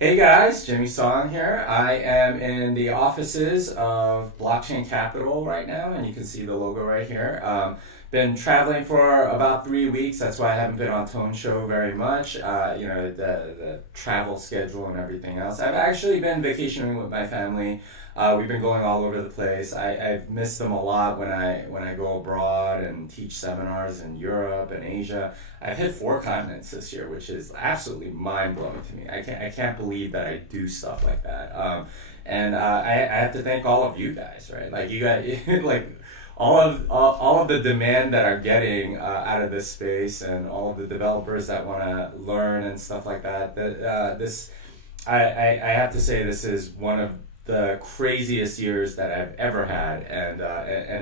Hey guys, Jimmy Song here. I am in the offices of Blockchain Capital right now, and you can see the logo right here. Been traveling for about 3 weeks. That's why I haven't been on Tone Show very much. The travel schedule and everything else. I've actually been vacationing with my family. We've been going all over the place. I've missed them a lot when I go abroad and teach seminars in Europe and Asia. I've hit 4 continents this year, which is absolutely mind-blowing to me. I can't believe that I do stuff like that. I have to thank all of you guys, right? Like you guys, like all of the demand that are getting out of this space, and all of the developers that want to learn and stuff like that. I have to say this is one of the craziest years that I've ever had, and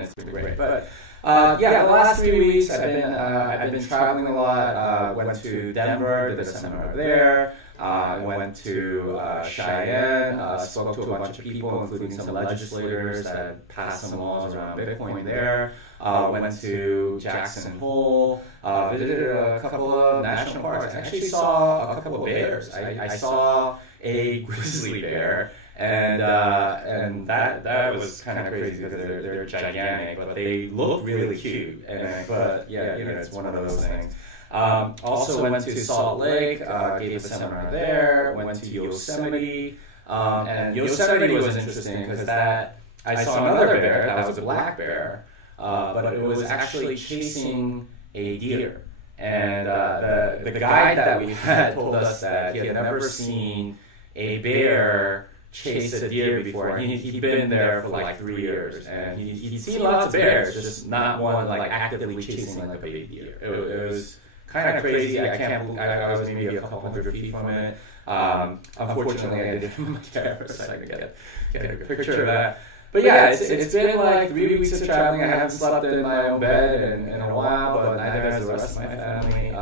it's been great. But the last 3 weeks I've been traveling a lot. Went to Denver, did a seminar there. I went to Cheyenne, spoke to a bunch of people, including some legislators that passed some laws around Bitcoin there. Went to Jackson Hole, visited a couple of national parks. I actually saw a couple of bears. I saw a grizzly bear. And that was kind of crazy because they're gigantic, but they look really cute. It's one of those things. Also went to Salt Lake, gave a seminar there. Went to Yosemite, and Yosemite was interesting because I saw another bear that was a black bear, but it was actually chasing a deer. And the guide that we had told us that he had never seen a bear chase a deer before. He'd been there for like 3 years, and he'd seen lots of bears, just not one like actively chasing like a baby deer. It was kind of crazy. I was maybe a couple hundred feet from it. Unfortunately, I didn't have my camera, so I could get a good picture of that. But yeah, it's been like 3 weeks of traveling. I haven't slept in my own bed in a while, but neither has the rest of my family.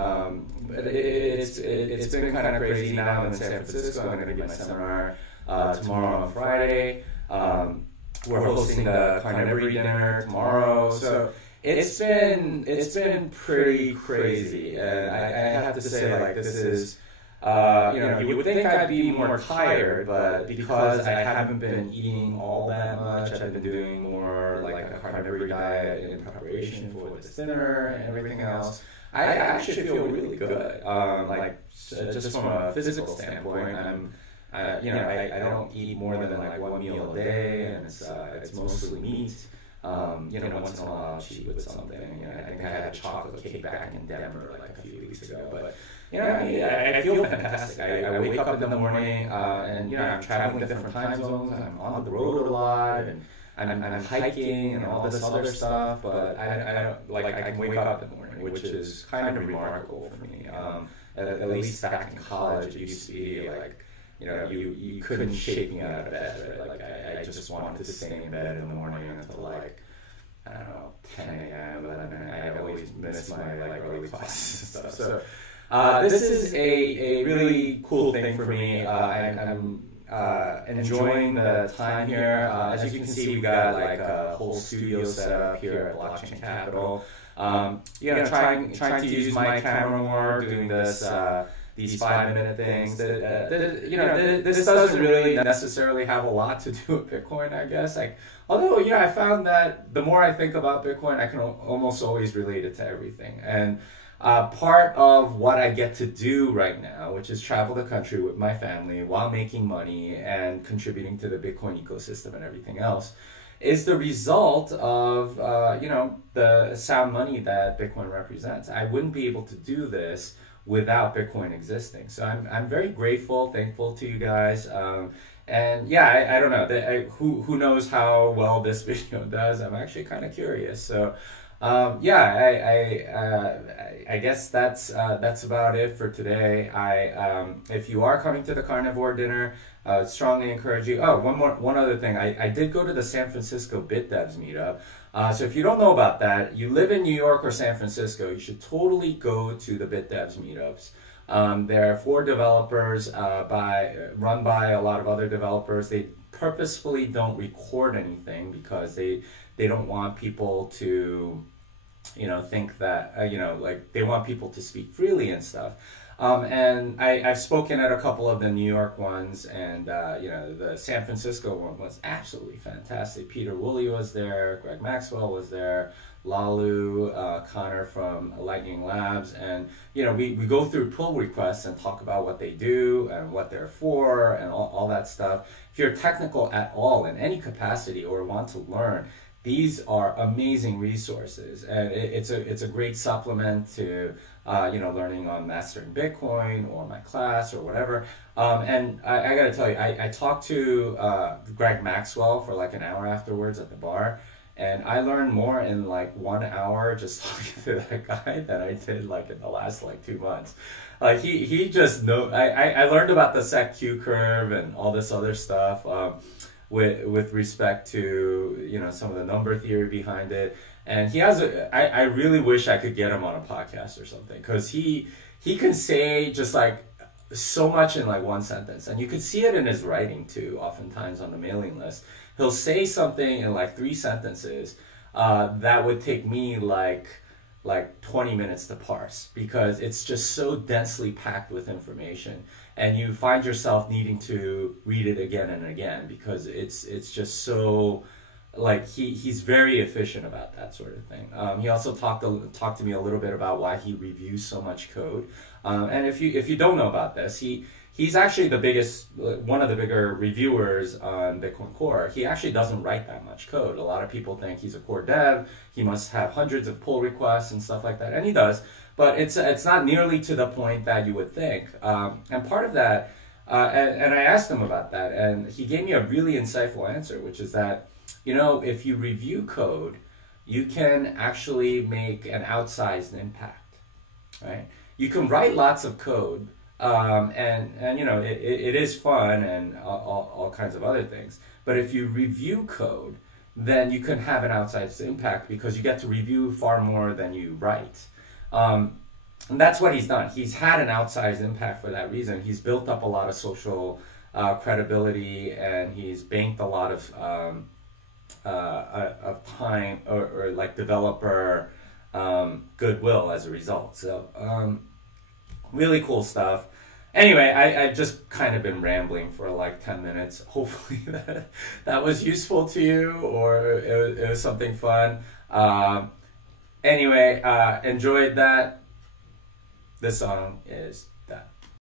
But it's been kind of crazy. Now I'm in San Francisco. I'm going to give my seminar tomorrow on Friday. We're hosting the Carnivory dinner tomorrow, so it's been pretty crazy. And I have to say, like, this is you would think I'd be more tired, but because I haven't been eating all that much, I've been doing more like a carnivory diet in preparation for this dinner and everything else. I actually feel really good. Just from a physical standpoint, I don't eat more than like one meal a day, and it's mostly meat. Once in a while I'll cheat with something. I think I had a chocolate cake back in Denver like a few weeks ago, but I feel fantastic. I wake up in the morning, and I'm traveling to different time zones. I'm on the road a lot, and I'm hiking and all this other stuff. But I can wake up in the morning, which is kind of remarkable for me. At least back in college, it used to be like, you couldn't shake me out of bed, right? Like I just wanted to stay in bed in the morning until like, I don't know, 10 a.m. But I always missed my like early classes and stuff. So this is a really cool thing for me. I'm enjoying the time here. As you can see, we got like a whole studio set up here at Blockchain Capital. Trying to use my camera more, doing this. These 5-minute things. This doesn't really necessarily have a lot to do with Bitcoin, I guess. Although I found that the more I think about Bitcoin, I can almost always relate it to everything. And part of what I get to do right now, which is travel the country with my family while making money and contributing to the Bitcoin ecosystem and everything else, is the result of the sound money that Bitcoin represents. I wouldn't be able to do this without Bitcoin existing. So I'm very grateful, thankful to you guys. I don't know. Who knows how well this video does? I'm actually kind of curious. So I guess that's about it for today. If you are coming to the carnivore dinner, I would strongly encourage you. Oh, one other thing. I did go to the San Francisco BitDevs meetup. So if you don't know about that, you live in New York or San Francisco, you should totally go to the BitDevs meetups. There are 4 developers run by a lot of other developers. They purposefully don't record anything because they don't want people to think that like they want people to speak freely and stuff. And I've spoken at a couple of the New York ones, and the San Francisco one was absolutely fantastic. Peter Woolley was there, Greg Maxwell was there, Lalu, Connor from Lightning Labs, and we go through pull requests and talk about what they do and what they're for and all that stuff. If you're technical at all in any capacity or want to learn, these are amazing resources, and it's a great supplement to learning on mastering Bitcoin or my class or whatever. And I gotta tell you, I talked to Greg Maxwell for like an hour afterwards at the bar, and I learned more in like 1 hour just talking to that guy than I did like in the last like 2 months. Like he just know. I learned about the SecQ curve and all this other stuff. With respect to some of the number theory behind it, and he has I really wish I could get him on a podcast or something, because he can say just like so much in like one sentence, and you could see it in his writing too. Oftentimes on the mailing list, he'll say something in like 3 sentences that would take me like 20 minutes to parse, because it's just so densely packed with information, and you find yourself needing to read it again and again, because it's just so like he's very efficient about that sort of thing. He also talked to me a little bit about why he reviews so much code, and if you don't know about this, he's actually one of the bigger reviewers on Bitcoin Core. He actually doesn't write that much code. A lot of people think he's a core dev. He must have hundreds of pull requests and stuff like that, and he does. But it's not nearly to the point that you would think. And part of that, and I asked him about that, and he gave me a really insightful answer, which is that, if you review code, you can actually make an outsized impact, right? You can write lots of code, and it is fun and all kinds of other things. But if you review code, then you can have an outsized impact, because you get to review far more than you write. And that's what he's done. He's had an outsized impact for that reason. He's built up a lot of social credibility, and he's banked a lot of time or like developer goodwill as a result. So really cool stuff. Anyway, I've just kind of been rambling for like 10 minutes. Hopefully that was useful to you, or it was something fun. Anyway, enjoyed that. This song is